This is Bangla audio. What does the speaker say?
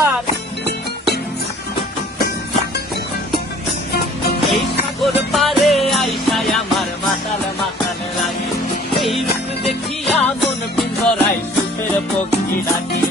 আমার এই সাগর পারে আইসায় আমার মাতাল মাতাল লাগে এই রূপ দেখিয়া মন পিঞ্জরায় সুখের পক্ষী ডাকি